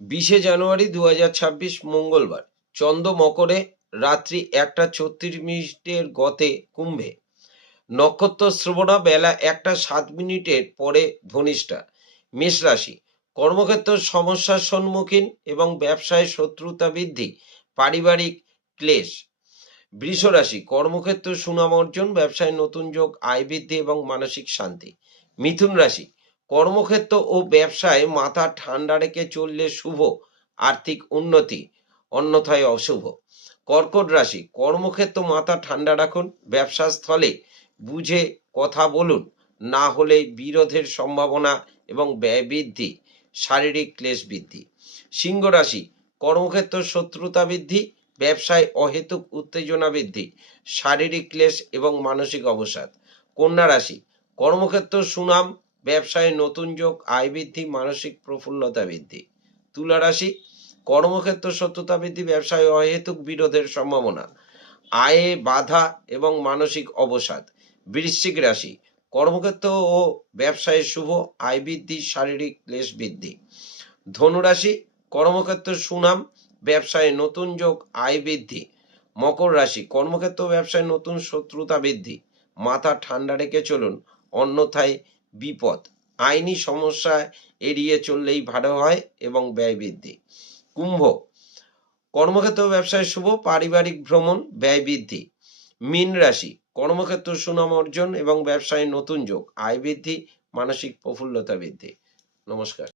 20 জানুয়ারি 2026 মঙ্গলবার। চন্দ্র মকরে, রাত্রি 1:36 গতে কুম্ভে, নক্ষত্র শ্রবণা, বেলা 1:07 পরে ধনিষ্ঠা। মেষ রাশি, কর্মক্ষেত্র সমস্যার সম্মুখীন এবং ব্যবসায় শত্রুতা বৃদ্ধি, পারিবারিক ক্লেশ। বৃষ রাশি, কর্মক্ষেত্র সুনাম অর্জন, ব্যবসায় নতুন যোগ, আয় বৃদ্ধি এবং মানসিক শান্তি। মিথুন রাশি, কর্মক্ষেত্র ও ব্যবসায় মাথা ঠান্ডা রেখে চললে শুভ, আর্থিক উন্নতি, অন্যথায় অশুভ। কর্কট রাশি, কর্মক্ষেত্র মাথা ঠান্ডা রাখুন, ব্যবসা স্থলে বুঝে কথা বলুন, না হলে বিরোধের সম্ভাবনা এবং ব্যয় বৃদ্ধি, শারীরিক ক্লেশ বৃদ্ধি। সিংহ রাশি, কর্মক্ষেত্র শত্রুতা বৃদ্ধি, ব্যবসায় অহেতুক উত্তেজনা বৃদ্ধি, শারীরিক ক্লেশ এবং মানসিক অবসাদ। কন্যা রাশি, কর্মক্ষেত্র সুনাম, ব্যবসায় নতুন যোগ, আয় বৃদ্ধি, মানসিক প্রফুল্লতা বৃদ্ধি। তুলা রাশি, কর্মক্ষেত্র শত্রুতা বৃদ্ধি, ব্যবসায় অহেতুক বিরোধের সম্ভাবনা, আয়ে বাধা এবং মানসিক অবসাদ। বৃশ্চিক রাশি, কর্মক্ষেত্র ও ব্যবসায় শুভ, আয় বৃদ্ধি, শারীরিক ক্লেশ বৃদ্ধি। ধনুরাশি, কর্মক্ষেত্র সুনাম, ব্যবসায় নতুন যোগ, আয় বৃদ্ধি। মকর রাশি, কর্মক্ষেত্র ব্যবসায় নতুন শত্রুতা বৃদ্ধি, মাথা ঠান্ডা রেখে চলুন, অন্যথায় বিপদ। আইনি সমস্যা এড়িয়ে চললেই ভালো হয় এবং ব্যয় বৃদ্ধি। কুম্ভ, কর্মক্ষেত্র ব্যবসায় শুভ, পারিবারিক ভ্রমণ, ব্যয় বৃদ্ধি। মীন রাশি, কর্মক্ষেত্র সুনাম অর্জন এবং ব্যবসায় নতুন যোগ, আয় বৃদ্ধি, মানসিক প্রফুল্লতা বৃদ্ধি। নমস্কার।